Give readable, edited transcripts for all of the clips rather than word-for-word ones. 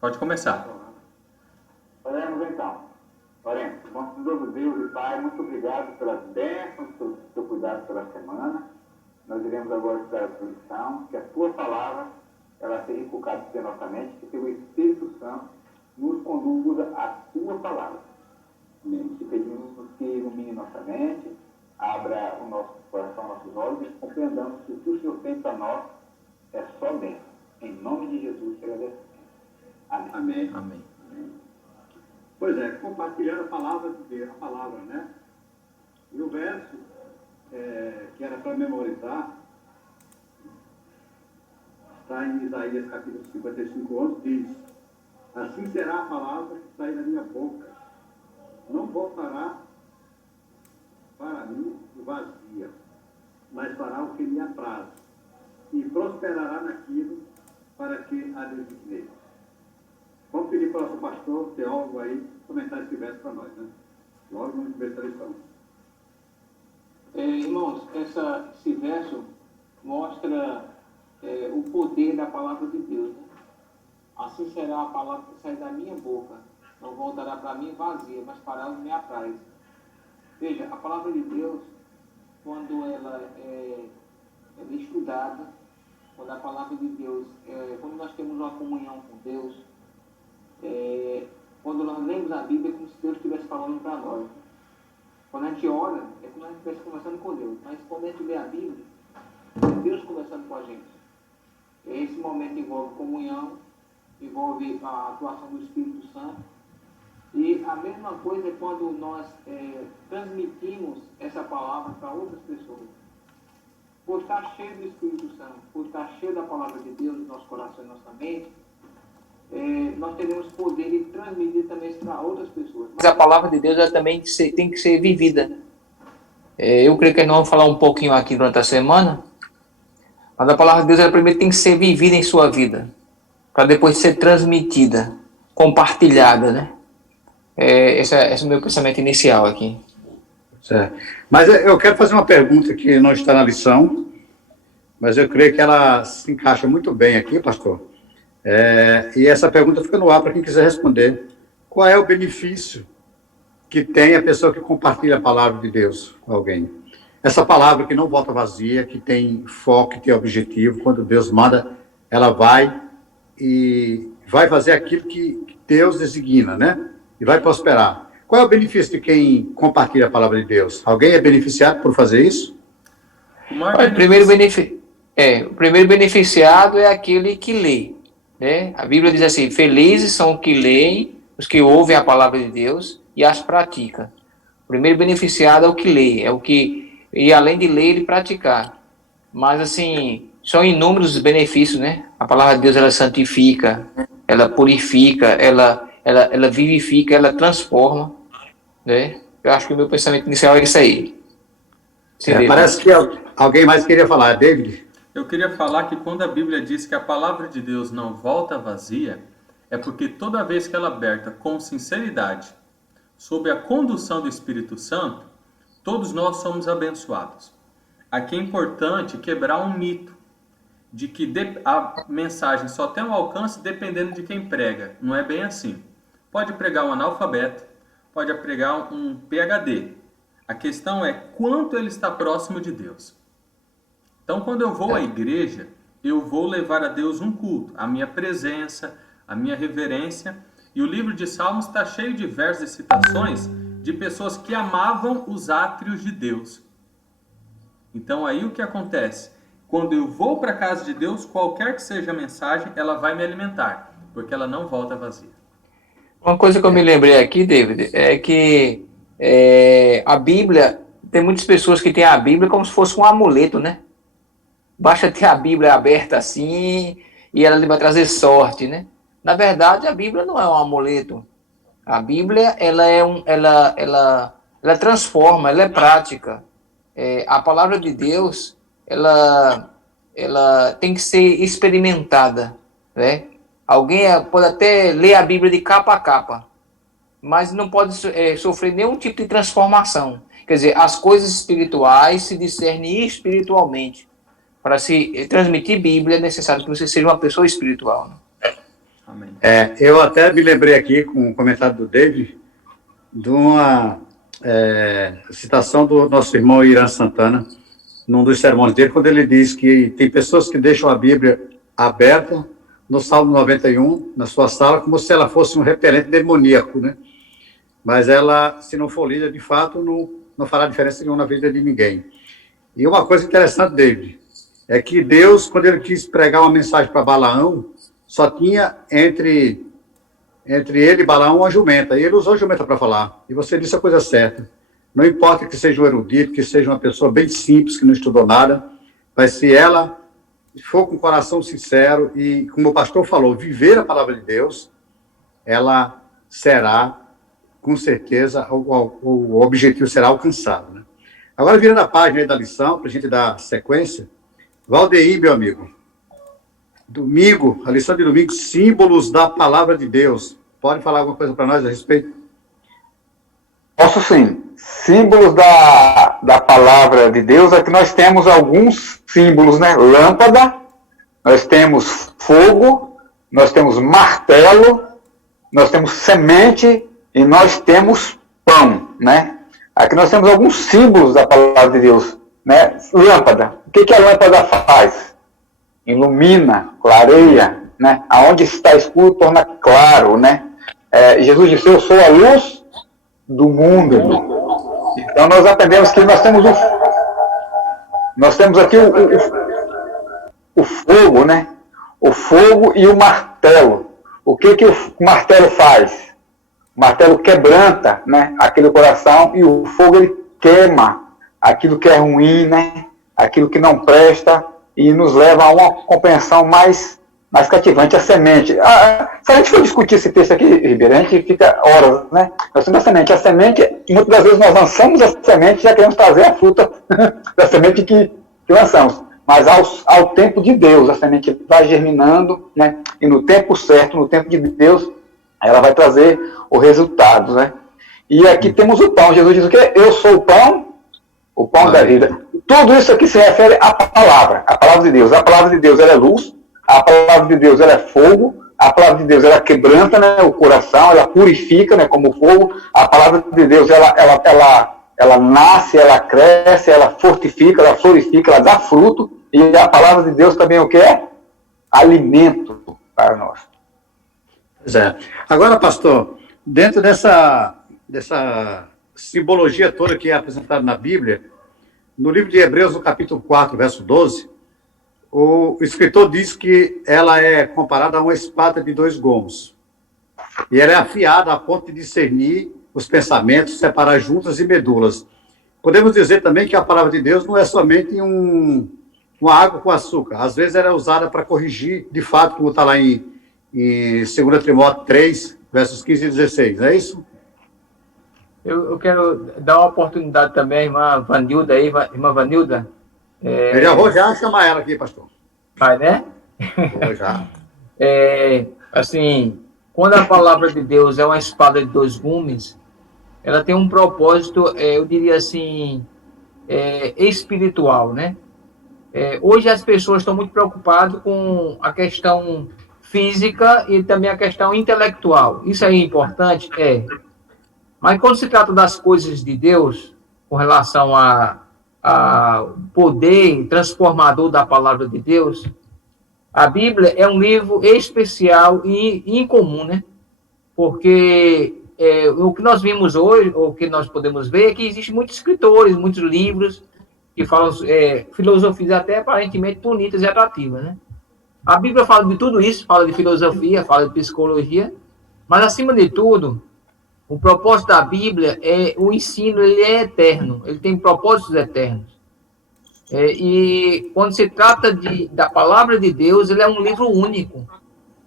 Pode começar. Oremos então. Oremos. Bondoso Deus e Pai, muito obrigado pelas bênçãos, pelo seu cuidado pela semana. Nós iremos agora estudar a tua lição, que a tua palavra ela seja inculcada em nossa mente, que teu Espírito Santo nos conduza à tua palavra. Amém. Te pedimos que ilumine nossa mente, abra o nosso coração, nossos olhos, e compreendamos que o que o Senhor tem para nós é só bênção. Em nome de Jesus, te agradecemos. Amém. Amém. Amém. Pois é, compartilhar a palavra de Deus, a palavra, né? E o verso que era para memorizar está em Isaías capítulo 55, 11, diz: assim será a palavra que sair da minha boca, não voltará para mim vazia, mas fará o que me apraz, e prosperará naquilo para que a designei. Vamos pedir para o nosso pastor, teólogo aí, comentar esse verso para nós, né? Logo vamos ver essa lição. Irmãos, esse verso mostra o poder da palavra de Deus. Né? Assim será a palavra que sai da minha boca, não voltará para mim vazia, mas fará o que me apraz. Veja, a palavra de Deus, quando ela é estudada, quando a palavra de Deus, quando nós temos uma comunhão com Deus, quando nós lemos a Bíblia, é como se Deus estivesse falando para nós. Quando a gente ora, é como se a gente estivesse conversando com Deus. Mas quando a gente lê a Bíblia, é Deus conversando com a gente. Esse momento envolve comunhão, envolve a atuação do Espírito Santo. E a mesma coisa é quando nós transmitimos essa palavra para outras pessoas. Por estar cheio do Espírito Santo, por estar cheio da palavra de Deus no nosso coração e nossa mente, nós teremos poder de transmitir também isso para outras pessoas. Mas a palavra de Deus ela também tem que ser vivida. Eu creio que nós vamos falar um pouquinho aqui durante a semana, mas a palavra de Deus ela primeiro tem que ser vivida em sua vida, para depois ser transmitida, compartilhada, né? Esse é o meu pensamento inicial aqui. Certo. Mas eu quero fazer uma pergunta que não está na lição, mas eu creio que ela se encaixa muito bem aqui, pastor. E essa pergunta fica no ar para quem quiser responder. Qual é o benefício que tem a pessoa que compartilha a palavra de Deus com alguém? Essa palavra que não volta vazia, que tem foco, que tem objetivo, quando Deus manda, ela vai e vai fazer aquilo que Deus designa, né? E vai prosperar. Qual é o benefício de quem compartilha a palavra de Deus? Alguém é beneficiado por fazer isso? O primeiro beneficiado é aquele que lê. Né? A Bíblia diz assim: felizes são os que leem, os que ouvem a palavra de Deus e as praticam. O primeiro beneficiado é o que lê, e além de ler, ele praticar. Mas assim, são inúmeros os benefícios, né? A palavra de Deus, ela santifica, ela purifica, ela vivifica, ela transforma, né? Eu acho que o meu pensamento inicial é isso aí. Parece que alguém mais queria falar, David? Eu queria falar que quando a Bíblia diz que a palavra de Deus não volta vazia, é porque toda vez que ela é aberta com sinceridade, sob a condução do Espírito Santo, todos nós somos abençoados. Aqui é importante quebrar um mito de que a mensagem só tem um alcance dependendo de quem prega. Não é bem assim. Pode pregar um analfabeto, pode pregar um PhD. A questão é quanto ele está próximo de Deus. Então, quando eu vou à igreja, eu vou levar a Deus um culto, a minha presença, a minha reverência. E o livro de Salmos está cheio de versos e citações de pessoas que amavam os átrios de Deus. Então, aí o que acontece? Quando eu vou para a casa de Deus, qualquer que seja a mensagem, ela vai me alimentar, porque ela não volta vazia. Uma coisa que eu me lembrei aqui, David, é que a Bíblia, tem muitas pessoas que têm a Bíblia como se fosse um amuleto, né? Basta ter a Bíblia aberta assim e ela vai trazer sorte, né? Na verdade, a Bíblia não é um amuleto. A Bíblia, ela transforma, ela é prática. A palavra de Deus, ela tem que ser experimentada, né? Alguém pode até ler a Bíblia de capa a capa, mas não pode sofrer nenhum tipo de transformação. Quer dizer, as coisas espirituais se discernem espiritualmente. Para se transmitir Bíblia, é necessário que você seja uma pessoa espiritual. Né? Amém. Eu até me lembrei aqui, com o comentário do David, de uma citação do nosso irmão Irã Santana, num dos sermões dele, quando ele diz que tem pessoas que deixam a Bíblia aberta no Salmo 91, na sua sala, como se ela fosse um repelente demoníaco, né? Mas ela, se não for lida, de fato, não fará diferença nenhuma na vida de ninguém. E uma coisa interessante, David, é que Deus, quando ele quis pregar uma mensagem para Balaão, só tinha entre ele e Balaão uma jumenta, e ele usou a jumenta para falar. E você disse a coisa certa. Não importa que seja um erudito, que seja uma pessoa bem simples, que não estudou nada, mas se ela for com o coração sincero e, como o pastor falou, viver a palavra de Deus, ela será, com certeza, o objetivo será alcançado, né? Agora, virando a página aí da lição, para a gente dar sequência, Valdeir, meu amigo, domingo, a lição de domingo, símbolos da palavra de Deus. Pode falar alguma coisa para nós a respeito? Posso sim. Símbolos da palavra de Deus é que nós temos alguns símbolos, né? Lâmpada, nós temos fogo, nós temos martelo, nós temos semente e nós temos pão, né? Aqui nós temos alguns símbolos da palavra de Deus, né? Lâmpada. O que a lâmpada faz? Ilumina, clareia, né? Aonde está escuro torna claro, né? Jesus disse: eu sou a luz do mundo. Então nós aprendemos que nós temos aqui o fogo, né? O fogo e o martelo. O que o martelo faz? O martelo quebranta, né, aquele coração, e o fogo ele queima aquilo que é ruim, né? Aquilo que não presta, e nos leva a uma compreensão mais cativante, a semente. Se a gente for discutir esse texto aqui, Ribeiro, a gente fica horas, né? Nós temos a semente. A semente, muitas das vezes nós lançamos a semente e já queremos trazer a fruta da semente que lançamos. Mas ao tempo de Deus, a semente vai germinando, né? E no tempo certo, no tempo de Deus, ela vai trazer o resultado, né? E aqui temos o pão. Jesus diz o quê? Eu sou o pão da vida. Tudo isso aqui se refere à palavra de Deus. A palavra de Deus, ela é luz, a palavra de Deus, ela é fogo, a palavra de Deus, ela quebranta, né, o coração, ela purifica, né, como fogo. A palavra de Deus, ela nasce, ela cresce, ela fortifica, ela florifica, ela dá fruto. E a palavra de Deus também o que é? Alimento para nós. Pois é. Agora, pastor, dentro dessa simbologia toda que é apresentada na Bíblia, no livro de Hebreus, no capítulo 4, verso 12, o escritor diz que ela é comparada a uma espada de 2 gumes. E ela é afiada a ponto de discernir os pensamentos, separar juntas e medulas. Podemos dizer também que a palavra de Deus não é somente uma água com açúcar. Às vezes ela é usada para corrigir, de fato, como está lá em 2 Timóteo 3, versos 15 e 16. Não é isso? Eu quero dar uma oportunidade também à irmã Vanilda aí, irmã Vanilda. Eu já vou chamar ela aqui, pastor. Vai, né? Vou já. Assim, quando a palavra de Deus é uma espada de 2 gumes, ela tem um propósito, eu diria assim, espiritual, né? Hoje as pessoas estão muito preocupadas com a questão física e também a questão intelectual. Isso é importante? Mas quando se trata das coisas de Deus, com relação ao poder transformador da palavra de Deus, a Bíblia é um livro especial e incomum, né? Porque o que nós vimos hoje, ou o que nós podemos ver, é que existem muitos escritores, muitos livros que falam filosofias até aparentemente bonitas e atrativas, né? A Bíblia fala de tudo isso, fala de filosofia, fala de psicologia, mas acima de tudo, o propósito da Bíblia o ensino, ele é eterno, ele tem propósitos eternos. E quando se trata da palavra de Deus, ele é um livro único.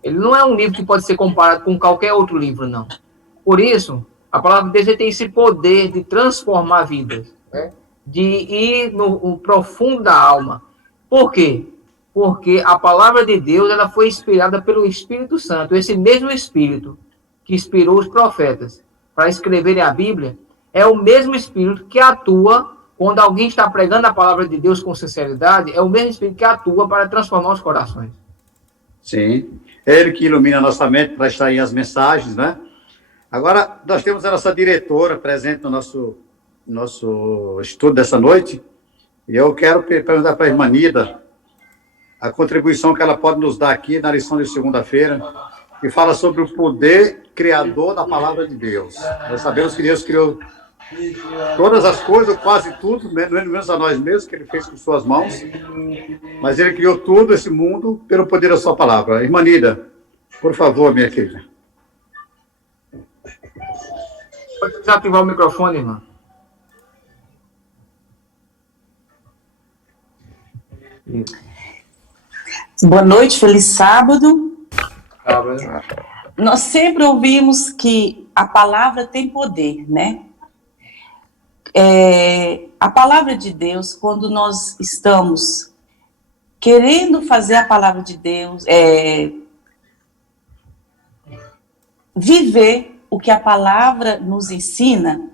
Ele não é um livro que pode ser comparado com qualquer outro livro, não. Por isso, a palavra de Deus tem esse poder de transformar vidas, né? De ir no profundo da alma. Por quê? Porque a palavra de Deus ela foi inspirada pelo Espírito Santo, esse mesmo Espírito que inspirou os profetas para escreverem a Bíblia, é o mesmo Espírito que atua quando alguém está pregando a palavra de Deus com sinceridade, é o mesmo Espírito que atua para transformar os corações. Sim. É ele que ilumina a nossa mente para extrair as mensagens, né? Agora, nós temos a nossa diretora presente no nosso estudo dessa noite, e eu quero perguntar para a irmã Nida a contribuição que ela pode nos dar aqui na lição de segunda-feira, que fala sobre o poder criador da palavra de Deus. Nós sabemos que Deus criou todas as coisas, quase tudo, menos a nós mesmos, que ele fez com suas mãos, mas ele criou tudo, esse mundo, pelo poder da sua palavra. Irmã Nida, por favor, minha querida. Pode desativar o microfone, irmã. Boa noite, feliz sábado. Sábado. Nós sempre ouvimos que a palavra tem poder, né? A palavra de Deus, quando nós estamos querendo fazer a palavra de Deus, viver o que a palavra nos ensina,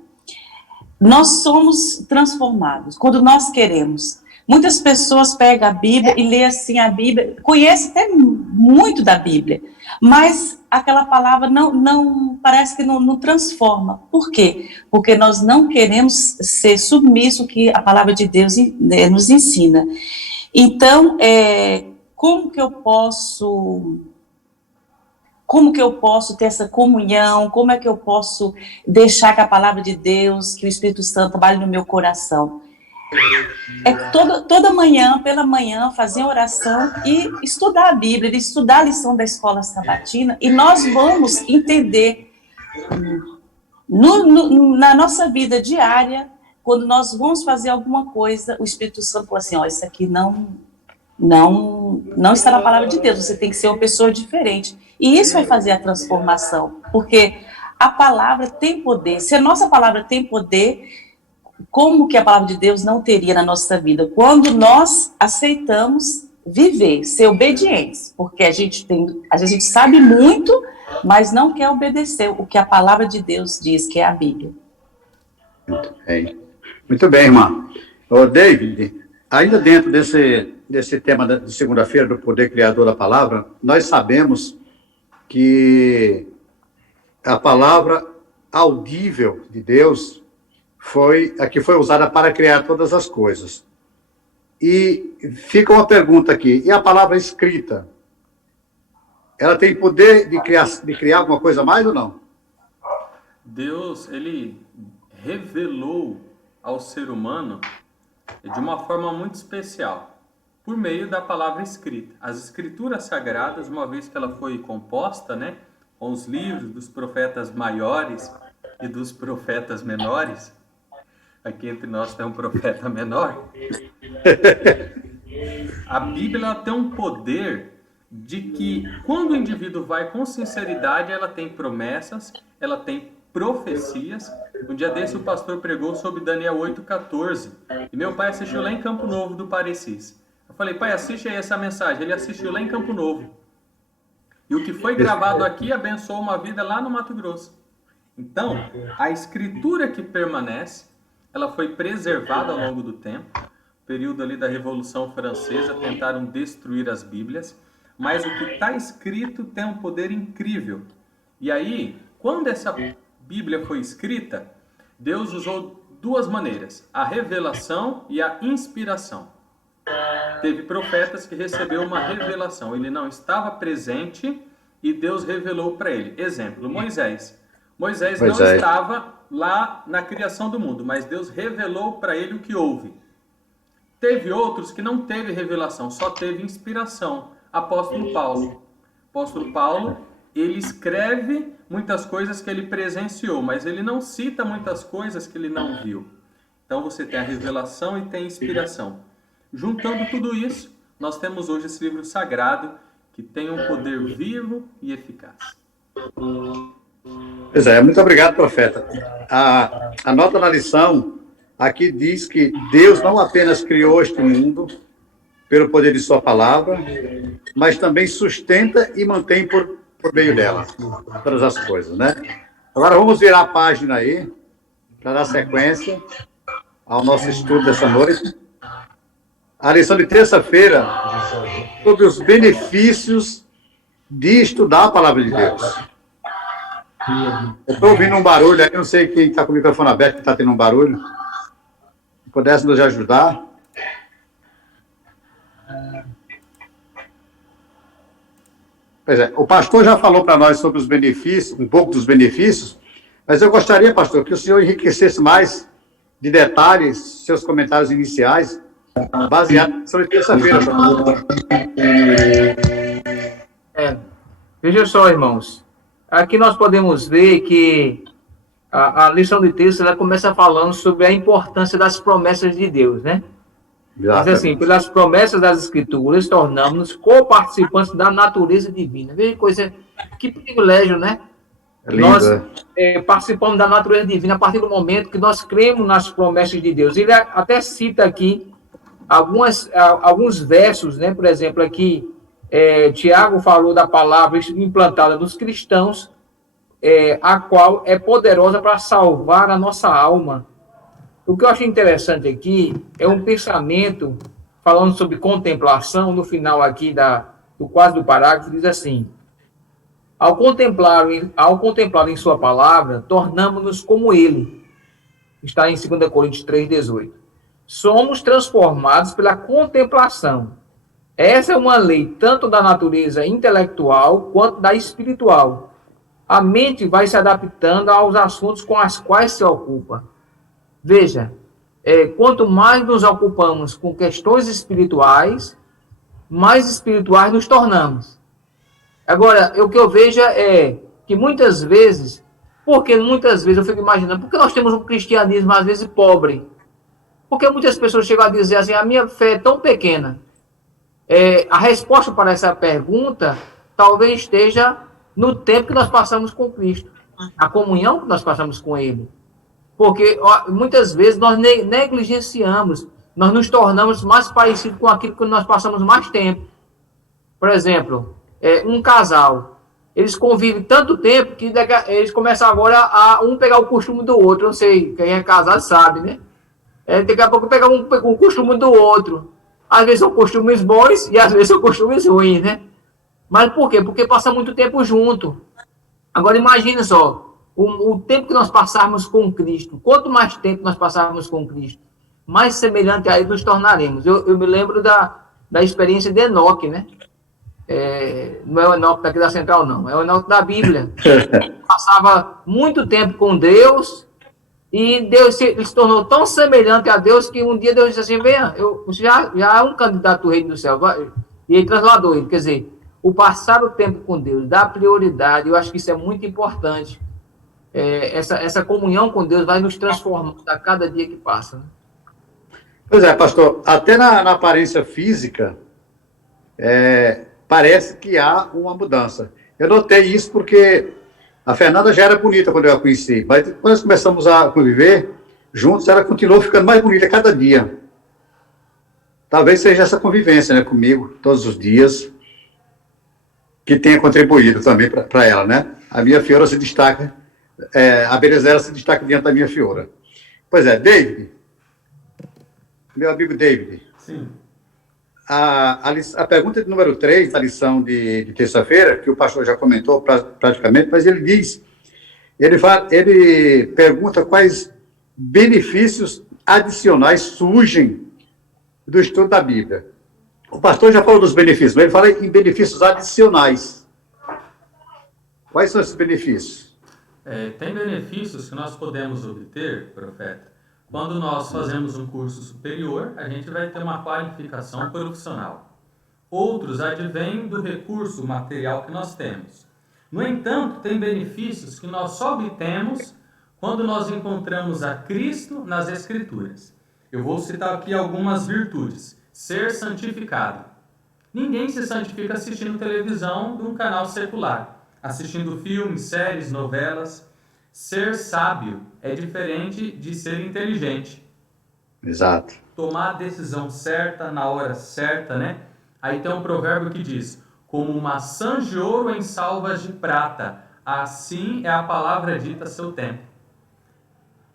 nós somos transformados. Quando nós queremos. Muitas pessoas pegam a Bíblia e lê assim a Bíblia, conhece até muito da Bíblia, mas aquela palavra não parece que não transforma. Por quê? Porque nós não queremos ser submissos ao que a palavra de Deus nos ensina. Então, como que eu posso ter essa comunhão? Como é que eu posso deixar que a palavra de Deus, que o Espírito Santo trabalhe no meu coração? Toda manhã, pela manhã, fazer oração e estudar a Bíblia, estudar a lição da escola sabatina, e nós vamos entender na nossa vida diária, quando nós vamos fazer alguma coisa, o Espírito Santo fala assim, isso aqui não está na palavra de Deus, você tem que ser uma pessoa diferente. E isso vai fazer a transformação, porque a palavra tem poder. Se a nossa palavra tem poder, como que a palavra de Deus não teria na nossa vida? Quando nós aceitamos viver, ser obedientes, porque às vezes a gente sabe muito, mas não quer obedecer o que a palavra de Deus diz, que é a Bíblia. Muito bem, irmã. David, ainda dentro desse tema de segunda-feira, do poder criador da palavra, nós sabemos que a palavra audível de Deus foi a que foi usada para criar todas as coisas. E fica uma pergunta aqui, e a palavra escrita? Ela tem poder de criar alguma coisa a mais ou não? Deus, ele revelou ao ser humano de uma forma muito especial, por meio da palavra escrita. As escrituras sagradas, uma vez que ela foi composta, né, com os livros dos profetas maiores e dos profetas menores, aqui entre nós tem um profeta menor, a Bíblia tem um poder de que, quando o indivíduo vai com sinceridade, ela tem promessas, ela tem profecias. Um dia desse o pastor pregou sobre Daniel 8,14, e meu pai assistiu lá em Campo Novo do Parecis. Eu falei, pai, assiste aí essa mensagem. Ele assistiu lá em Campo Novo. E o que foi gravado aqui abençoou uma vida lá no Mato Grosso. Então, a escritura que permanece, ela foi preservada ao longo do tempo. Período ali da Revolução Francesa, tentaram destruir as Bíblias, mas o que está escrito tem um poder incrível. E aí, quando essa Bíblia foi escrita, Deus usou duas maneiras, a revelação e a inspiração. Teve profetas que recebeu uma revelação, ele não estava presente e Deus revelou para ele. Exemplo, Moisés. Moisés não estava lá na criação do mundo, mas Deus revelou para ele o que houve. Teve outros que não teve revelação, só teve inspiração. Apóstolo Paulo. Apóstolo Paulo, ele escreve muitas coisas que ele presenciou, mas ele não cita muitas coisas que ele não viu. Então você tem a revelação e tem a inspiração. Juntando tudo isso, nós temos hoje esse livro sagrado que tem um poder vivo e eficaz. Pois é, muito obrigado, profeta. A nota da lição aqui diz que Deus não apenas criou este mundo pelo poder de sua palavra, mas também sustenta e mantém por meio dela todas as coisas, né? Agora vamos virar a página aí, para dar sequência ao nosso estudo dessa noite. A lição de terça-feira sobre os benefícios de estudar a palavra de Deus. Eu estou ouvindo um barulho aí, não sei quem está com o microfone aberto, que está tendo um barulho. Se pudesse nos ajudar. Pois é, o pastor já falou para nós sobre os benefícios, um pouco dos benefícios, mas eu gostaria, pastor, que o senhor enriquecesse mais de detalhes seus comentários iniciais, baseados sobre terça-feira. Veja só, irmãos. Aqui nós podemos ver que a lição de texto ela começa falando sobre a importância das promessas de Deus, né? Mas assim, pelas promessas das Escrituras, tornamos-nos co-participantes da natureza divina. Veja coisa, que privilégio, né? Nós participamos da natureza divina a partir do momento que nós cremos nas promessas de Deus. Ele até cita aqui alguns versos, né? Por exemplo, aqui, Tiago falou da palavra implantada nos cristãos, a qual é poderosa para salvar a nossa alma. O que eu acho interessante aqui é um pensamento falando sobre contemplação, no final aqui quase do parágrafo, diz assim: ao contemplar em sua palavra, tornamos-nos como ele. Está em 2 Coríntios 3,18. Somos transformados pela contemplação. Essa é uma lei tanto da natureza intelectual quanto da espiritual. A mente vai se adaptando aos assuntos com os quais se ocupa. Veja, quanto mais nos ocupamos com questões espirituais, mais espirituais nos tornamos. Agora, o que eu vejo é que muitas vezes eu fico imaginando, por que nós temos um cristianismo às vezes pobre? Porque muitas pessoas chegam a dizer assim, a minha fé é tão pequena. A resposta para essa pergunta talvez esteja no tempo que nós passamos com Cristo, a comunhão que nós passamos com Ele. Porque muitas vezes nós negligenciamos, nós nos tornamos mais parecidos com aquilo que nós passamos mais tempo. Por exemplo, um casal, eles convivem tanto tempo que eles começam agora a um pegar o costume do outro. Não sei, quem é casado sabe, né? Daqui a pouco pegar um costume do outro. Às vezes são costumes bons e às vezes são costumes ruins, né? Mas por quê? Porque passa muito tempo junto. Agora imagine só, o tempo que nós passarmos com Cristo. Quanto mais tempo nós passarmos com Cristo, mais semelhante a Ele nos tornaremos. Eu me lembro da experiência de Enoque, né? Não é o Enoque daqui da Central, não. É o Enoque da Bíblia. Passava muito tempo com Deus e Deus ele se tornou tão semelhante a Deus que um dia Deus disse assim, venha, você já é um candidato do reino do céu. E ele trasladou ele. Quer dizer, o passar o tempo com Deus, dar prioridade, eu acho que isso é muito importante. Essa comunhão com Deus vai nos transformando a cada dia que passa. Né? Pois é, pastor, até na aparência física, parece que há uma mudança. Eu notei isso porque a Fernanda já era bonita quando eu a conheci, mas quando nós começamos a conviver juntos, ela continuou ficando mais bonita a cada dia. Talvez seja essa convivência, né, comigo, todos os dias, que tenha contribuído também para ela, né? A minha Fiora se destaca, a beleza dela se destaca diante da minha Fiora. Pois é, David, meu amigo David. Sim. A pergunta de número 3 da lição de terça-feira, que o pastor já comentou praticamente, mas ele diz, ele pergunta quais benefícios adicionais surgem do estudo da Bíblia. O pastor já falou dos benefícios, mas ele fala em benefícios adicionais. Quais são esses benefícios? Tem benefícios que nós podemos obter, profeta, quando nós fazemos um curso superior, a gente vai ter uma qualificação profissional. Outros advêm do recurso material que nós temos. No entanto, tem benefícios que nós só obtemos quando nós encontramos a Cristo nas Escrituras. Eu vou citar aqui algumas virtudes. Ser santificado. Ninguém se santifica assistindo televisão de um canal secular, assistindo filmes, séries, novelas. Ser sábio é diferente de ser inteligente. Exato. Tomar a decisão certa na hora certa, né? Aí tem um provérbio que diz, como maçã de ouro em salvas de prata, assim é a palavra dita a seu tempo.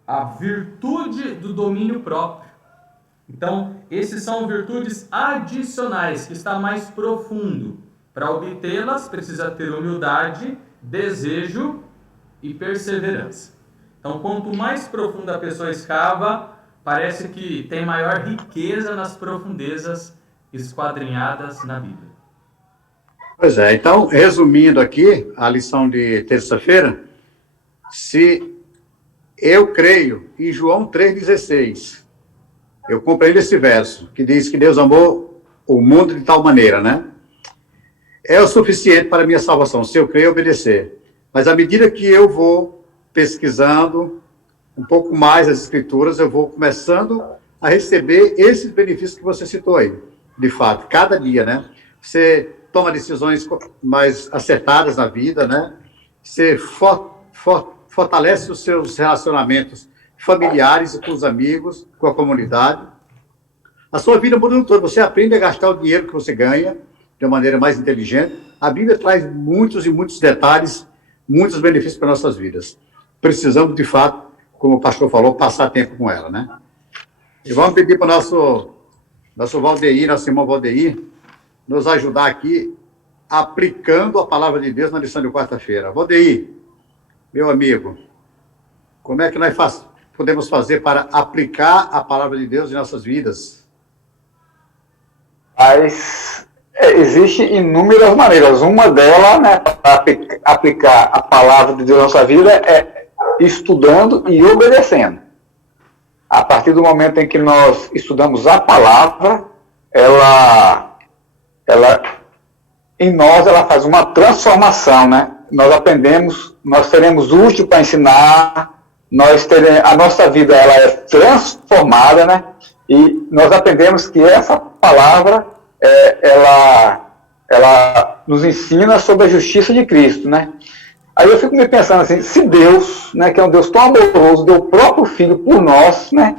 A virtude do domínio próprio. Então, esses são virtudes adicionais, que está mais profundo. Para obtê-las, precisa ter humildade, desejo e perseverança. Então, quanto mais profunda a pessoa escava, parece que tem maior riqueza nas profundezas esquadrinhadas na Bíblia. Pois é, então, resumindo aqui a lição de terça-feira, se eu creio em João 3,16, eu compreendo esse verso, que diz que Deus amou o mundo de tal maneira, né? É o suficiente para a minha salvação, se eu creio e obedecer. Mas à medida que eu vou pesquisando um pouco mais as Escrituras, eu vou começando a receber esses benefícios que você citou aí, de fato, cada dia, né? Você toma decisões mais acertadas na vida, né? Você fortalece os seus relacionamentos familiares e com os amigos, com a comunidade. A sua vida muda no todo. Você aprende a gastar o dinheiro que você ganha de uma maneira mais inteligente. A Bíblia traz muitos e muitos detalhes, muitos benefícios para nossas vidas. Precisamos, de fato, como o pastor falou, passar tempo com ela, né? E vamos pedir para o nosso Valdeir, nosso irmão Valdeir, nos ajudar aqui, aplicando a palavra de Deus na lição de quarta-feira. Valdeir, meu amigo, como é que nós podemos fazer para aplicar a palavra de Deus em nossas vidas? Mas existem inúmeras maneiras. Uma delas, né, para aplicar a palavra de Deus na nossa vida é estudando e obedecendo. A partir do momento em que nós estudamos a palavra, ela em nós ela faz uma transformação, né? Nós aprendemos, nós seremos úteis para ensinar, a nossa vida ela é transformada, né? E nós aprendemos que essa palavra ela nos ensina sobre a justiça de Cristo, né? Aí eu fico me pensando assim, se Deus, né, que é um Deus tão amoroso, deu o próprio Filho por nós, né?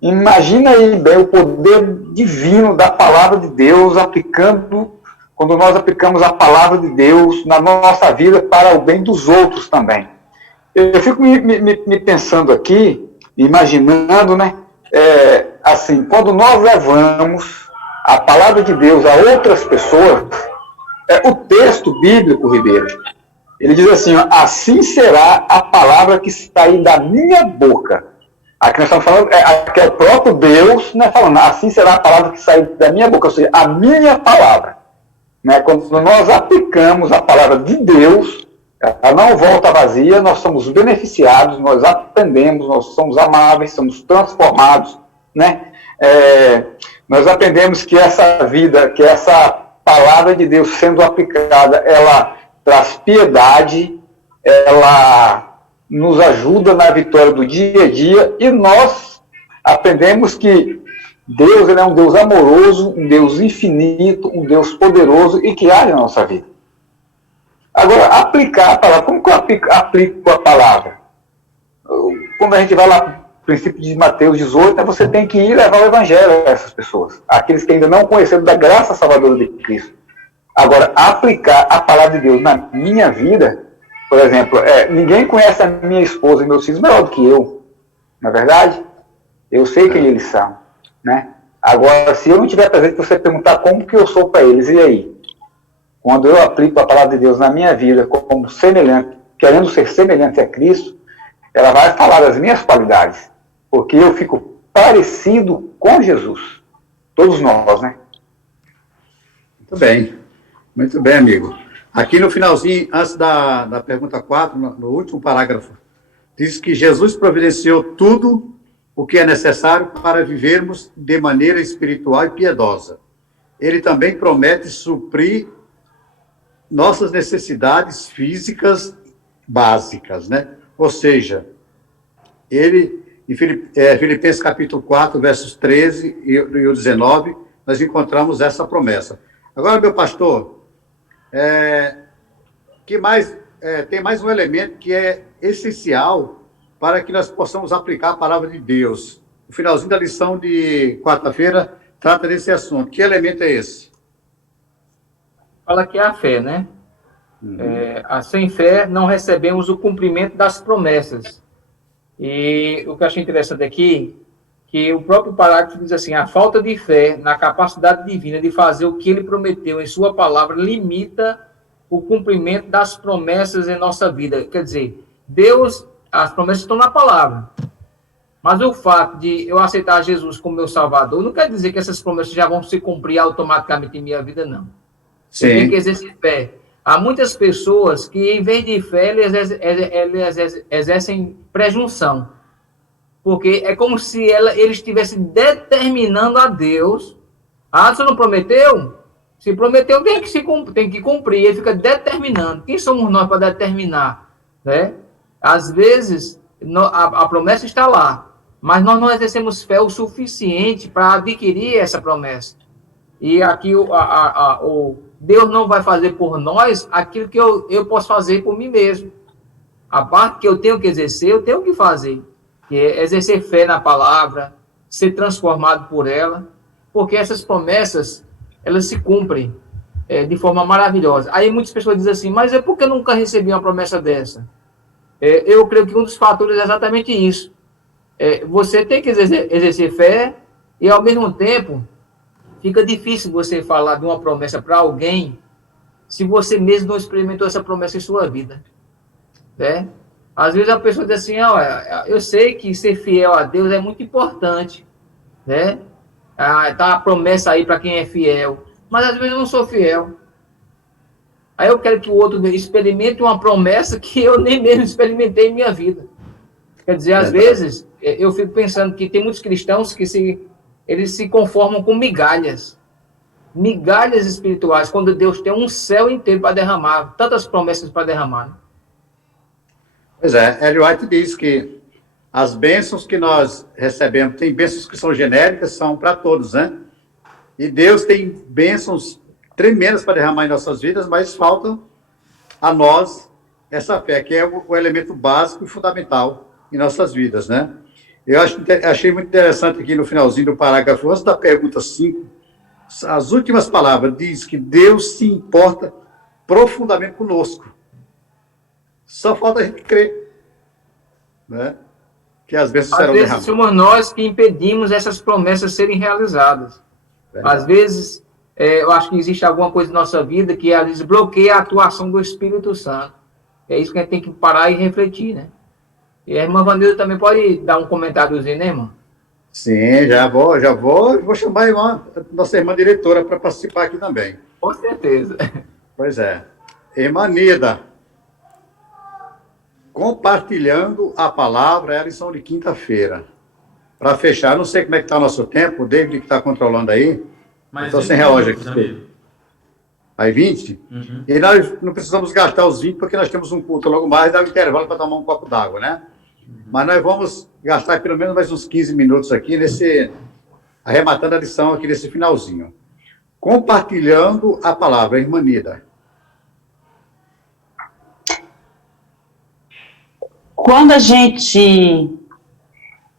Imagina aí bem o poder divino da palavra de Deus quando nós aplicamos a palavra de Deus na nossa vida para o bem dos outros também. Eu fico me pensando aqui, imaginando, né? Assim, quando nós levamos a palavra de Deus a outras pessoas, o texto bíblico, Ribeiro, ele diz assim, ó, assim será a palavra que sair da minha boca. Aqui nós estamos falando, aqui é o próprio Deus, né, falando, assim será a palavra que sair da minha boca, ou seja, a minha palavra. Né, quando nós aplicamos a palavra de Deus, ela não volta vazia, nós somos beneficiados, nós aprendemos, nós somos amáveis, somos transformados, né? Nós aprendemos que essa vida, que essa palavra de Deus sendo aplicada, ela traz piedade, ela nos ajuda na vitória do dia a dia, e nós aprendemos que Deus ele é um Deus amoroso, um Deus infinito, um Deus poderoso e que age na nossa vida. Agora, aplicar a palavra, como que eu aplico a palavra? Quando a gente vai lá para o princípio de Mateus 18, você tem que ir levar o evangelho a essas pessoas, aqueles que ainda não conheceram da graça salvadora de Cristo. Agora, aplicar a palavra de Deus na minha vida, por exemplo, ninguém conhece a minha esposa e meus filhos melhor do que eu, não é verdade? Eu sei quem eles são, né? Agora, se eu não tiver presente, você perguntar como que eu sou para eles, e aí? Quando eu aplico a palavra de Deus na minha vida como semelhante, querendo ser semelhante a Cristo, ela vai falar das minhas qualidades, porque eu fico parecido com Jesus. Todos nós, né? Muito bem, amigo. Aqui no finalzinho, antes da pergunta 4, no último parágrafo, diz que Jesus providenciou tudo o que é necessário para vivermos de maneira espiritual e piedosa. Ele também promete suprir nossas necessidades físicas básicas, né? Ou seja, ele, em Filipenses capítulo 4, versos 13 e o 19, nós encontramos essa promessa. Agora, meu pastor, tem mais um elemento que é essencial para que nós possamos aplicar a palavra de Deus. O finalzinho da lição de quarta-feira trata desse assunto. Que elemento é esse? Fala que é a fé, né? Sem fé não recebemos o cumprimento das promessas. E o que eu achei interessante aqui, que o próprio parágrafo diz assim: a falta de fé na capacidade divina de fazer o que ele prometeu em sua palavra limita o cumprimento das promessas em nossa vida. Quer dizer, Deus, as promessas estão na palavra, mas o fato de eu aceitar Jesus como meu Salvador não quer dizer que essas promessas já vão se cumprir automaticamente em minha vida, não. Sim. Tem que exercer fé. Há muitas pessoas que, em vez de fé, eles exercem presunção. Porque é como se eles estivessem determinando a Deus. Ah, você não prometeu? Se prometeu, tem que cumprir. Ele fica determinando. Quem somos nós para determinar? Né? Às vezes, a promessa está lá, mas nós não exercemos fé o suficiente para adquirir essa promessa. E aqui o Deus não vai fazer por nós aquilo que eu posso fazer por mim mesmo. A parte que eu tenho que exercer, eu tenho que fazer. Que é exercer fé na palavra, ser transformado por ela, porque essas promessas, elas se cumprem de forma maravilhosa. Aí muitas pessoas dizem assim, mas é porque eu nunca recebi uma promessa dessa? Eu creio que um dos fatores é exatamente isso. Você tem que exercer fé e, ao mesmo tempo, fica difícil você falar de uma promessa para alguém se você mesmo não experimentou essa promessa em sua vida. Né? Às vezes a pessoa diz assim, eu sei que ser fiel a Deus é muito importante, né? Tá a promessa aí para quem é fiel, mas às vezes eu não sou fiel. Aí eu quero que o outro experimente uma promessa que eu nem mesmo experimentei em minha vida. Quer dizer, às vezes eu fico pensando que tem muitos cristãos que eles se conformam com migalhas espirituais, quando Deus tem um céu inteiro para derramar, tantas promessas para derramar. Né? Pois é, Ellen White diz que as bênçãos que nós recebemos, tem bênçãos que são genéricas, são para todos, né? E Deus tem bênçãos tremendas para derramar em nossas vidas, mas falta a nós essa fé, que é o elemento básico e fundamental em nossas vidas, né? Achei muito interessante aqui no finalzinho do parágrafo, antes da pergunta 5, as últimas palavras, diz que Deus se importa profundamente conosco. Só falta a gente crer, né? Que as bênçãos serão derramadas. Às vezes somos nós que impedimos essas promessas serem realizadas. Verdade. Às vezes, eu acho que existe alguma coisa na nossa vida que às vezes bloqueia a atuação do Espírito Santo. É isso que a gente tem que parar e refletir, né? E a irmã Vanilda também pode dar um comentáriozinho, né, irmã? Sim, vou chamar a irmã, nossa irmã diretora para participar aqui também. Com certeza. Pois é. Irmã Nida, compartilhando a palavra, é a lição de quinta-feira. Para fechar, não sei como é que está o nosso tempo, o David que está controlando aí. Estou sem relógio aqui. Aí 20? Uhum. E nós não precisamos gastar os 20, porque nós temos um culto logo mais, dá um intervalo para tomar um copo d'água, né? Uhum. Mas nós vamos gastar pelo menos mais uns 15 minutos aqui, arrematando a lição aqui nesse finalzinho. Compartilhando a palavra, irmã Nida. Quando a gente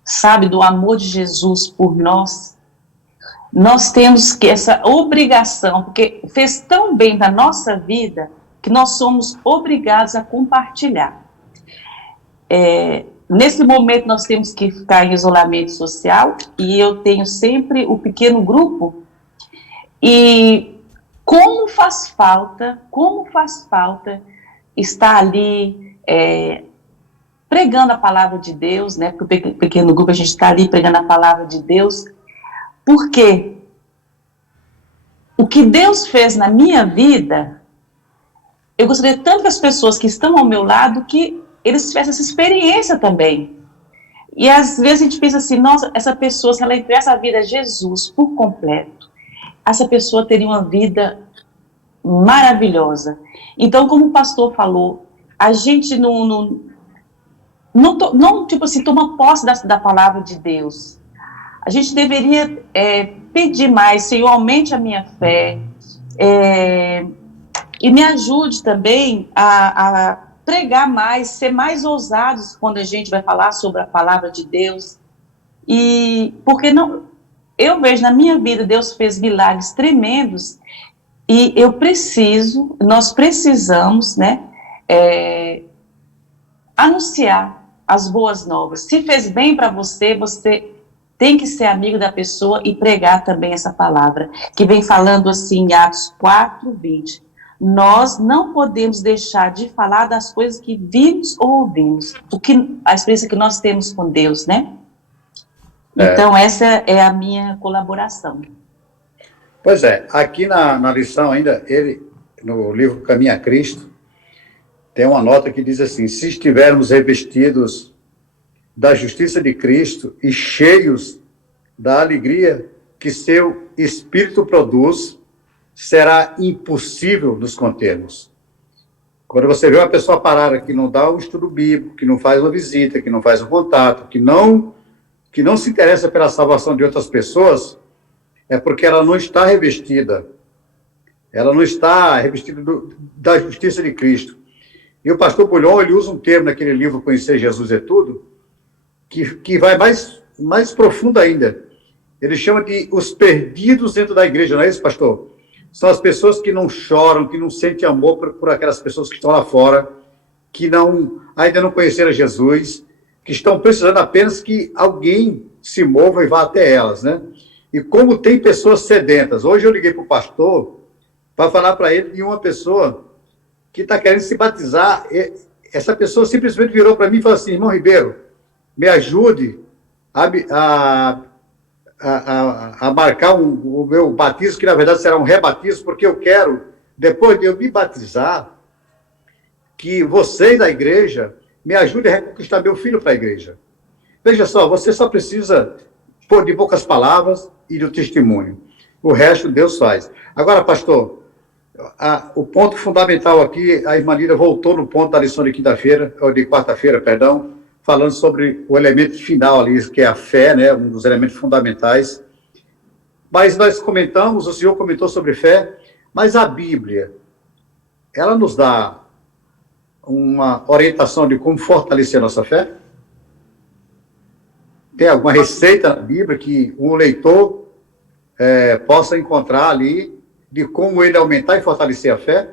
sabe do amor de Jesus por nós temos que essa obrigação, porque fez tão bem na nossa vida, que nós somos obrigados a compartilhar. Nesse momento nós temos que ficar em isolamento social, e eu tenho sempre o pequeno grupo, e como faz falta estar ali pregando a palavra de Deus, né? Porque o pequeno grupo a gente está ali pregando a palavra de Deus, porque o que Deus fez na minha vida, eu gostaria tanto que as pessoas que estão ao meu lado, que eles tivessem essa experiência também. E às vezes a gente pensa assim, nossa, essa pessoa, se ela entregasse a vida a Jesus por completo, essa pessoa teria uma vida maravilhosa. Então, como o pastor falou, a gente não tipo assim, toma posse da palavra de Deus. A gente deveria pedir mais, Senhor, aumente a minha fé, e me ajude também a pregar mais, ser mais ousados quando a gente vai falar sobre a palavra de Deus. E porque eu vejo na minha vida, Deus fez milagres tremendos, e nós precisamos, né, anunciar as boas novas. Se fez bem para você, você tem que ser amigo da pessoa e pregar também essa palavra, que vem falando assim em Atos 4:20. Nós não podemos deixar de falar das coisas que vimos ou ouvimos, a experiência que nós temos com Deus, né? Então, essa é a minha colaboração. Pois é, aqui na lição ainda, no livro Caminho a Cristo, tem uma nota que diz assim: se estivermos revestidos da justiça de Cristo e cheios da alegria que seu Espírito produz, será impossível nos contermos. Quando você vê uma pessoa parada que não dá um estudo bíblico, que não faz uma visita, que não faz um contato, que não se interessa pela salvação de outras pessoas, é porque ela não está revestida. Ela não está revestida da justiça de Cristo. E o pastor Bulhon, ele usa um termo naquele livro Conhecer Jesus é Tudo, que vai mais profundo ainda. Ele chama de os perdidos dentro da igreja, não é isso, pastor? São as pessoas que não choram, que não sentem amor por aquelas pessoas que estão lá fora, que ainda não conheceram Jesus, que estão precisando apenas que alguém se mova e vá até elas, né? E como tem pessoas sedentas. Hoje eu liguei para o pastor para falar para ele de uma pessoa que está querendo se batizar. Essa pessoa simplesmente virou para mim e falou assim: irmão Ribeiro, me ajude a marcar o meu batismo, que na verdade será um rebatismo, porque eu quero, depois de eu me batizar, que vocês da igreja me ajudem a reconquistar meu filho para a igreja. Veja só, você só precisa pôr de poucas palavras e do testemunho. O resto Deus faz. Agora, pastor, o ponto fundamental aqui, a irmã Lídia voltou no ponto da lição de quinta-feira, ou de quarta-feira, perdão, falando sobre o elemento final ali, que é a fé, né, um dos elementos fundamentais. Mas nós comentamos, o senhor comentou sobre fé, mas a Bíblia, ela nos dá uma orientação de como fortalecer a nossa fé? Tem alguma receita na Bíblia que um leitor possa encontrar ali de como ele aumentar e fortalecer a fé?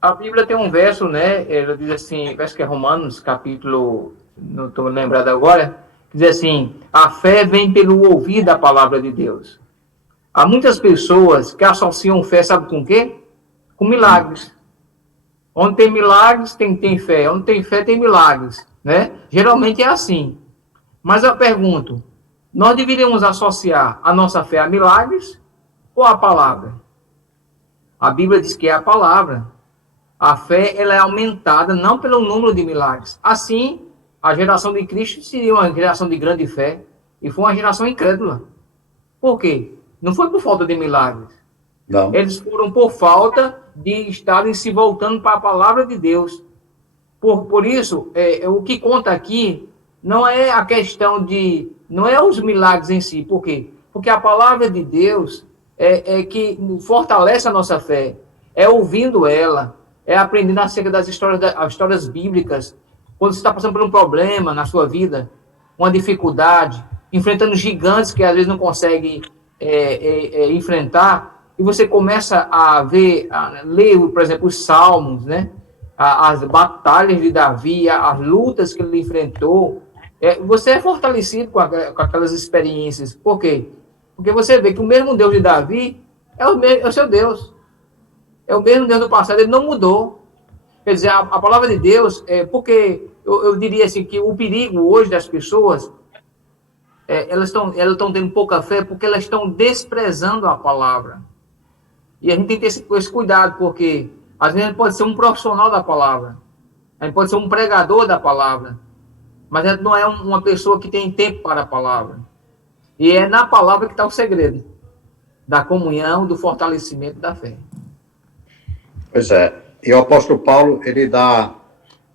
A Bíblia tem um verso, né? Ela diz assim, verso que é Romanos, capítulo, não estou lembrado agora, que diz assim: a fé vem pelo ouvir da palavra de Deus. Há muitas pessoas que associam fé, sabe com o quê? Com milagres. Onde tem milagres, tem fé. Onde tem fé, tem milagres, né? Geralmente é assim. Mas eu pergunto, nós deveríamos associar a nossa fé a milagres ou a palavra? A Bíblia diz que é a palavra. A fé, ela é aumentada não pelo número de milagres. Assim, a geração de Cristo seria uma geração de grande fé e foi uma geração incrédula. Por quê? Não foi por falta de milagres. Não. Eles foram por falta de estarem se voltando para a palavra de Deus. Por isso, o que conta aqui não é a questão de... não é os milagres em si. Por quê? Porque a palavra de Deus é que fortalece a nossa fé. É ouvindo ela, é aprendendo acerca das histórias bíblicas. Quando você está passando por um problema na sua vida, uma dificuldade, enfrentando gigantes que às vezes não consegue enfrentar, e você começa a ler, por exemplo, os Salmos, né? As batalhas de Davi, as lutas que ele enfrentou, você é fortalecido com aquelas experiências. Por quê? Porque você vê que o mesmo Deus de Davi é o seu Deus. É o mesmo Deus do passado, ele não mudou. Quer dizer, a palavra de Deus, porque eu diria assim, que o perigo hoje das pessoas, elas estão tendo pouca fé porque elas estão desprezando a palavra. E a gente tem que ter esse cuidado, porque às vezes a gente pode ser um profissional da palavra, a gente pode ser um pregador da palavra, mas a gente não é uma pessoa que tem tempo para a palavra. E é na palavra que está o segredo da comunhão, do fortalecimento da fé. Pois é. E o apóstolo Paulo, ele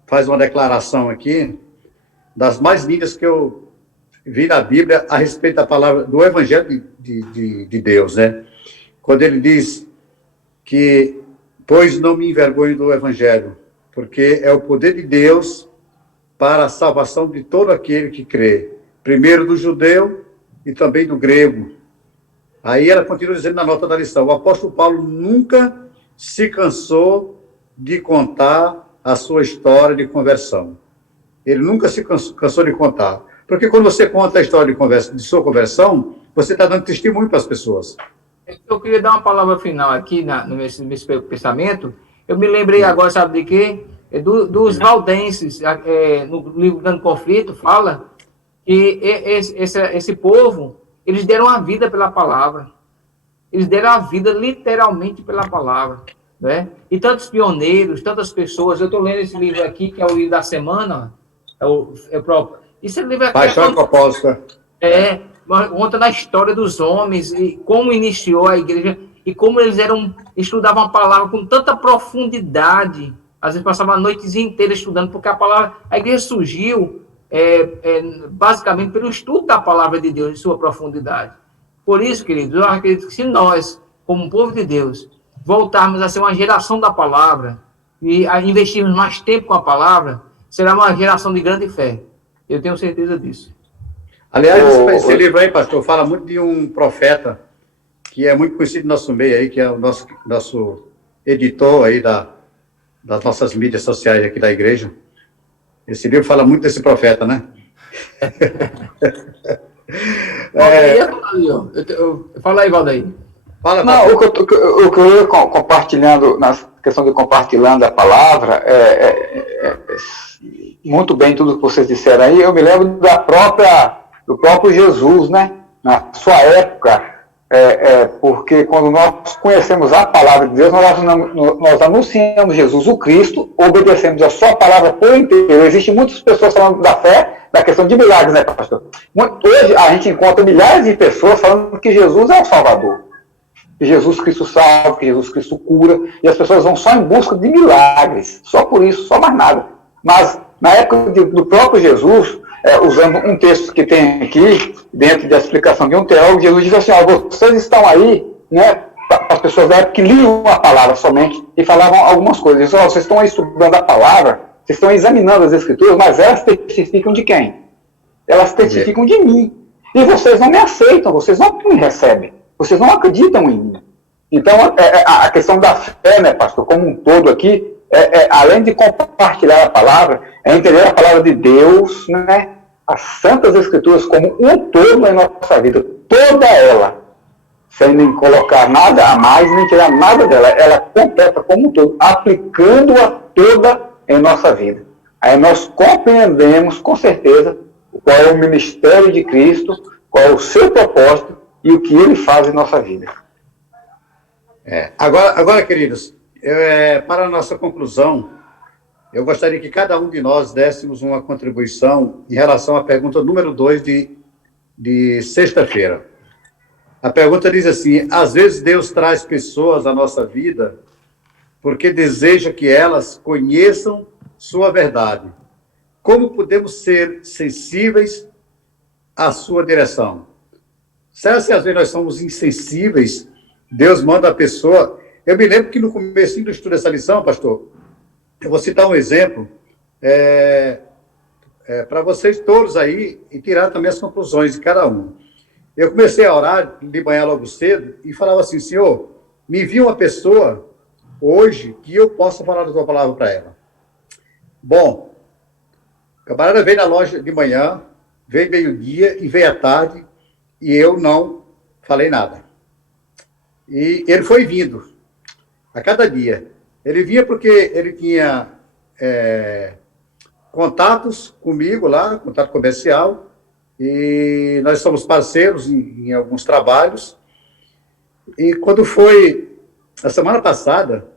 faz uma declaração aqui, das mais lindas que eu vi na Bíblia a respeito da palavra, do Evangelho de Deus, né? Quando ele diz que, pois não me envergonho do Evangelho, porque é o poder de Deus para a salvação de todo aquele que crê, primeiro do judeu e também do grego. Aí ela continua dizendo na nota da lição, o apóstolo Paulo nunca se cansou de contar a sua história de conversão. Ele nunca se cansou de contar. Porque quando você conta a história de sua conversão, você está dando testemunho para as pessoas. Eu queria dar uma palavra final aqui nesse pensamento. Eu me lembrei agora, sabe de quê? Dos valdenses. No livro Dando Conflito, fala que esse povo, eles deram a vida pela palavra. Eles deram a vida literalmente pela palavra. Né? E tantos pioneiros, tantas pessoas. Eu estou lendo esse livro aqui, que é o livro da semana. É o próprio. Esse livro aqui Paixão e Propósito. Conta da história dos homens e como iniciou a igreja e como eles estudavam a palavra com tanta profundidade. Às vezes passavam a noitezinha inteira estudando, porque a igreja surgiu basicamente pelo estudo da palavra de Deus em sua profundidade. Por isso, queridos, eu acredito que se nós, como povo de Deus, voltarmos a ser uma geração da palavra e a investirmos mais tempo com a palavra, será uma geração de grande fé. Eu tenho certeza disso. Aliás, esse livro aí, pastor, fala muito de um profeta que é muito conhecido no nosso meio aí, que é o nosso editor aí das nossas mídias sociais aqui da igreja. Esse livro fala muito desse profeta, né? Fala aí, Valdair. Não, o que eu ia compartilhando, na questão de compartilhando a palavra, muito bem tudo que vocês disseram aí, eu me lembro do próprio Jesus, né? Na sua época, porque quando nós conhecemos a palavra de Deus, nós anunciamos Jesus, o Cristo, obedecemos a sua palavra por inteiro. Existem muitas pessoas falando da fé, da questão de milagres, né, pastor? Hoje a gente encontra milhares de pessoas falando que Jesus é o Salvador, que Jesus Cristo salva, que Jesus Cristo cura, e as pessoas vão só em busca de milagres, só por isso, só mais nada. Mas na época do próprio Jesus, usando um texto que tem aqui, dentro da explicação de um teólogo, Jesus diz assim, vocês estão aí, né, as pessoas da época que liam a palavra somente e falavam algumas coisas. Vocês estão aí estudando a palavra, vocês estão examinando as escrituras, mas elas testificam de quem? Elas testificam de mim. E vocês não me aceitam, vocês não me recebem, vocês não acreditam em mim. Então, a questão da fé, né, pastor, como um todo aqui, além de compartilhar a palavra, é entender a palavra de Deus, né, as santas escrituras como um todo em nossa vida, toda ela, sem nem colocar nada a mais, nem tirar nada dela, ela completa como um todo, aplicando-a toda em nossa vida. Aí nós compreendemos, com certeza, qual é o ministério de Cristo, qual é o seu propósito e o que ele faz em nossa vida. Agora, queridos, para a nossa conclusão, eu gostaria que cada um de nós dessemos uma contribuição em relação à pergunta número 2 de sexta-feira. A pergunta diz assim: às vezes Deus traz pessoas à nossa vida porque deseja que elas conheçam sua verdade. Como podemos ser sensíveis à sua direção? Será que às vezes nós somos insensíveis? Deus manda a pessoa... Eu me lembro que no começo do estudo dessa lição, pastor, eu vou citar um exemplo para vocês todos aí e tirar também as conclusões de cada um. Eu comecei a orar de manhã logo cedo e falava assim: Senhor, me envia uma pessoa hoje que eu possa falar da tua palavra para ela. Bom, o camarada veio na loja de manhã, veio meio-dia e veio à tarde e eu não falei nada. E ele foi vindo a cada dia. Ele vinha porque ele tinha contatos comigo lá, contato comercial, e nós somos parceiros em alguns trabalhos. E quando foi a semana passada,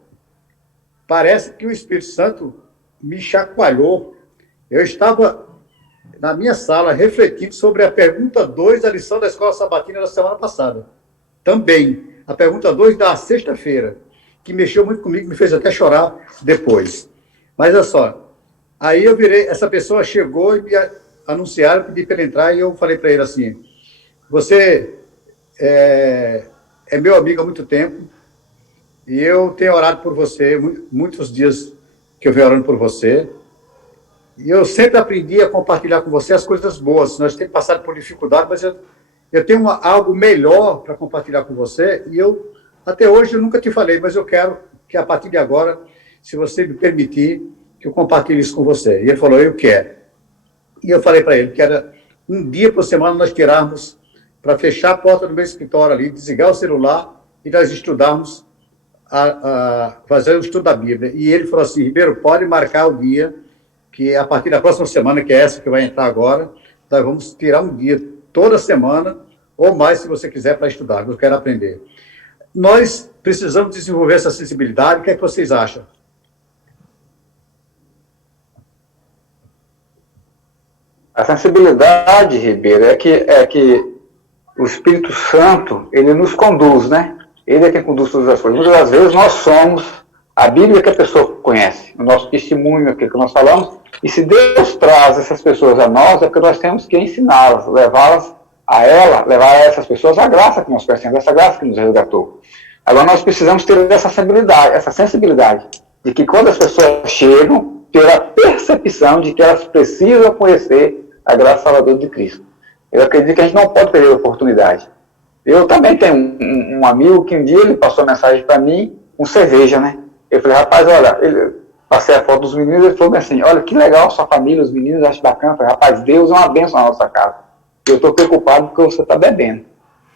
parece que o Espírito Santo me chacoalhou. Eu estava na minha sala refletindo sobre a pergunta 2 da lição da Escola Sabatina da semana passada. Também, a pergunta 2 da sexta-feira, que mexeu muito comigo, me fez até chorar depois. Mas olha só, aí eu virei, essa pessoa chegou e me anunciaram, pedi para ele entrar, e eu falei para ele assim: você é meu amigo há muito tempo, e eu tenho orado por você, muitos dias que eu venho orando por você, e eu sempre aprendi a compartilhar com você as coisas boas. Nós temos passado por dificuldade, mas eu tenho algo melhor para compartilhar com você, e até hoje eu nunca te falei, mas eu quero que a partir de agora, se você me permitir, que eu compartilhe isso com você. E ele falou: eu quero. E eu falei para ele que era um dia por semana nós tirarmos para fechar a porta do meu escritório ali, desligar o celular e nós estudarmos, fazer o estudo da Bíblia. E ele falou assim, Ribeiro, pode marcar o dia, que a partir da próxima semana, que é essa que vai entrar agora, nós vamos tirar um dia toda semana, ou mais, se você quiser, para estudar, eu quero aprender. Nós precisamos desenvolver essa sensibilidade, o que é que vocês acham? A sensibilidade, Ribeiro, é que o Espírito Santo, ele nos conduz, né? Ele é quem conduz todas as coisas. Muitas das vezes nós somos a Bíblia que a pessoa conhece, o nosso testemunho, aquilo que nós falamos, e se Deus traz essas pessoas a nós, é porque nós temos que ensiná-las, levar a essas pessoas a graça que nós conhecemos, essa graça que nos resgatou. Agora nós precisamos ter essa sensibilidade, de que quando as pessoas chegam, ter a percepção de que elas precisam conhecer a graça salvadora de Cristo. Eu acredito que a gente não pode perder a oportunidade. Eu também tenho um amigo que um dia ele passou a mensagem para mim com cerveja, né? Eu falei, rapaz, olha, passei a foto dos meninos, ele falou assim, olha, que legal sua família, os meninos, acho bacana. Eu falei, rapaz, Deus é uma bênção na nossa casa. Eu estou preocupado porque você está bebendo.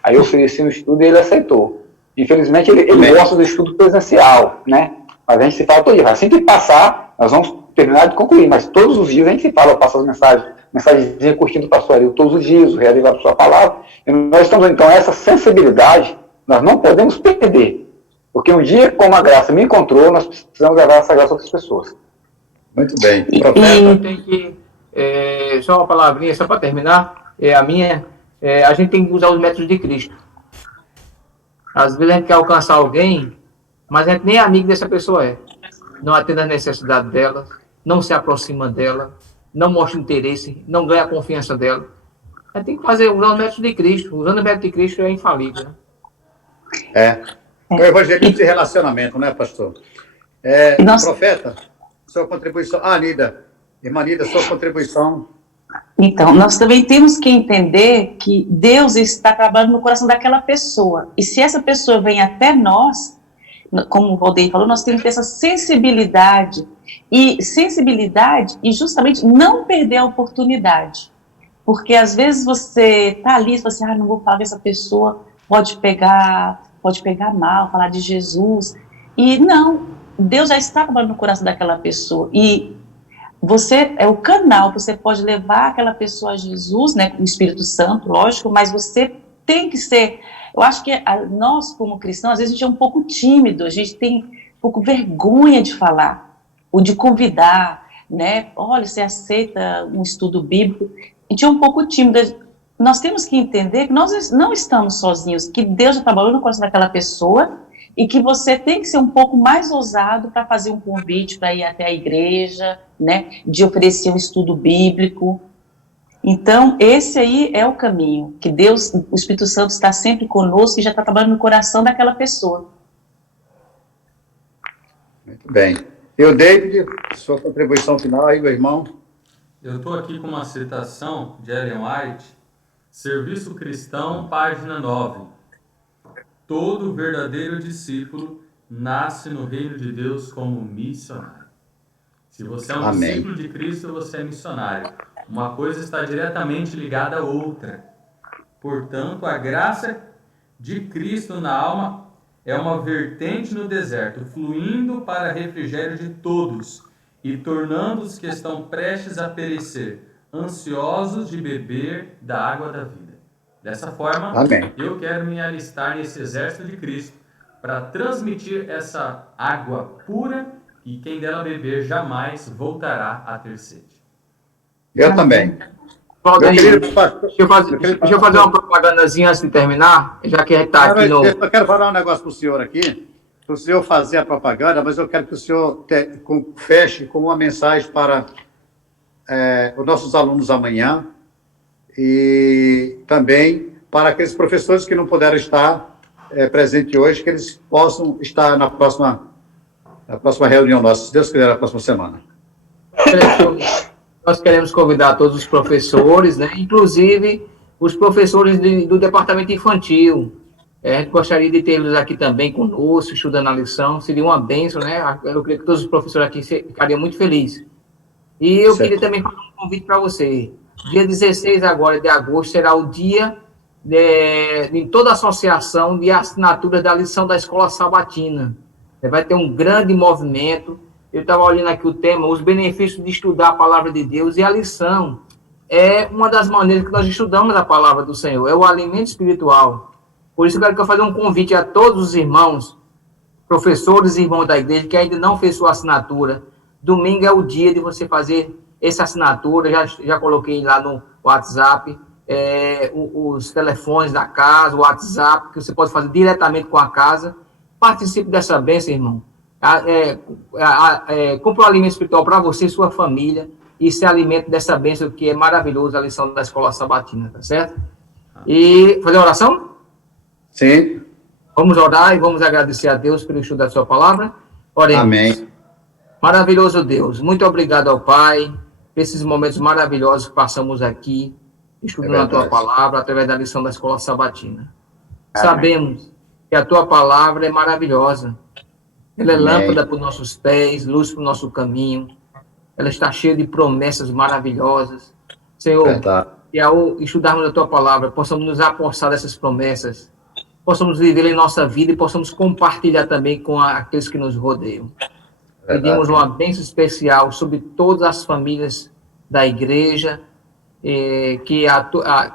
Aí eu ofereci um estudo e ele aceitou. Infelizmente, ele gosta do estudo presencial, né? Mas a gente se fala todo dia. Assim que passar, nós vamos terminar de concluir, mas todos os dias a gente se fala, eu passo as mensagenzinha curtindo o pastor Ariel todos os dias, o realizar a sua palavra. E nós estamos, então, essa sensibilidade, nós não podemos perder. Porque um dia, como a graça me encontrou, nós precisamos levar essa graça a outras pessoas. Muito bem. Profeta, tem que, só uma palavrinha, só para terminar, a gente tem que usar os métodos de Cristo. Às vezes a gente quer alcançar alguém, mas a gente nem é amigo dessa pessoa é. Não atende a necessidade dela, não se aproxima dela, não mostra interesse, não ganha a confiança dela. A gente tem que usar os métodos de Cristo. Usando o método de Cristo é infalível. Né? O evangelismo de relacionamento, né, pastor? Profeta, sua contribuição. Irmã Nida, sua contribuição. Então, nós também temos que entender que Deus está trabalhando no coração daquela pessoa. E se essa pessoa vem até nós, como o Valdeir falou, nós temos que ter essa sensibilidade e justamente não perder a oportunidade. Porque às vezes você está ali e fala assim, não vou falar que essa pessoa pode pegar mal, falar de Jesus. E não, Deus já está trabalhando no coração daquela pessoa. E você é o canal, você pode levar aquela pessoa a Jesus, né, com o Espírito Santo, lógico, mas você tem que ser... Eu acho que nós, como cristãos, às vezes a gente é um pouco tímido, a gente tem um pouco vergonha de falar, ou de convidar, né? Olha, você aceita um estudo bíblico? A gente é um pouco tímido. Nós temos que entender que nós não estamos sozinhos, que Deus já trabalhou no coração daquela pessoa e que você tem que ser um pouco mais ousado para fazer um convite para ir até a igreja, né? De oferecer um estudo bíblico. Então, esse aí é o caminho, que Deus, o Espírito Santo está sempre conosco e já está trabalhando no coração daquela pessoa. Muito bem. E o David, sua contribuição final aí, meu irmão. Eu estou aqui com uma citação de Ellen White, Serviço Cristão, página 9. Todo verdadeiro discípulo nasce no reino de Deus como missionário. Se você é um discípulo de Cristo, você é missionário. Uma coisa está diretamente ligada à outra. Portanto, a graça de Cristo na alma é uma vertente no deserto, fluindo para refrigério de todos e tornando os que estão prestes a perecer, ansiosos de beber da água da vida. Dessa forma, eu quero me alistar nesse exército de Cristo para transmitir essa água pura e quem dela beber jamais voltará a ter sede. Eu também. Deixa eu fazer uma propagandazinha antes de terminar, já que a gente está aqui no... Eu quero falar um negócio para o senhor aqui, para o senhor fazer a propaganda, mas eu quero que o senhor feche com uma mensagem para os nossos alunos amanhã e também para aqueles professores que não puderam estar presentes hoje, que eles possam estar na próxima reunião nossa, se Deus quiser, na próxima semana. Nós queremos convidar todos os professores, né, inclusive os professores do departamento infantil. A gente gostaria de tê-los aqui também conosco, estudando a lição. Seria uma bênção, né? Eu creio que todos os professores aqui ficariam muito felizes. E eu queria também fazer um convite para você. Dia 16 agora de agosto será o dia em toda a associação de assinaturas da lição da Escola Sabatina. Vai ter um grande movimento. Eu estava olhando aqui o tema, os benefícios de estudar a palavra de Deus, e a lição é uma das maneiras que nós estudamos a palavra do Senhor, é o alimento espiritual. Por isso eu quero fazer um convite a todos os irmãos, professores e irmãos da igreja, que ainda não fez sua assinatura. Domingo é o dia de você fazer essa assinatura, já coloquei lá no WhatsApp, os telefones da casa, o WhatsApp, que você pode fazer diretamente com a casa. Participe dessa bênção, irmão. Compre um alimento espiritual para você e sua família, e se alimente dessa bênção que é maravilhosa, a lição da Escola Sabatina, tá certo? E fazer uma oração? Sim. Vamos orar e vamos agradecer a Deus pelo estudo da sua palavra. Oremos. Amém. Maravilhoso Deus, muito obrigado ao Pai, por esses momentos maravilhosos que passamos aqui, estudando a tua palavra, através da lição da Escola Sabatina. Amém. Sabemos que a tua palavra é maravilhosa. Ela é lâmpada para os nossos pés, luz para o nosso caminho. Ela está cheia de promessas maravilhosas. Senhor, que ao estudarmos a tua palavra, possamos nos apossar dessas promessas, possamos viver em nossa vida e possamos compartilhar também com aqueles que nos rodeiam. Pedimos uma bênção especial sobre todas as famílias da igreja, que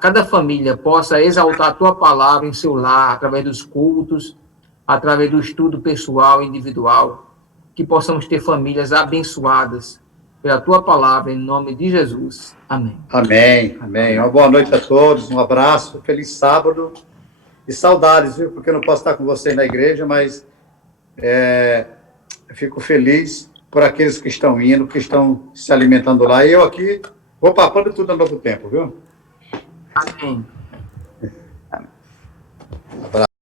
cada família possa exaltar a tua palavra em seu lar, através dos cultos, através do estudo pessoal e individual, que possamos ter famílias abençoadas pela tua palavra, em nome de Jesus. Amém. Amém, amém. Uma boa noite a todos, um abraço, feliz sábado e saudades, viu? Porque eu não posso estar com vocês na igreja, mas eu fico feliz por aqueles que estão indo, que estão se alimentando lá. E eu aqui vou papando tudo ao novo tempo, viu? Amém. Um abraço.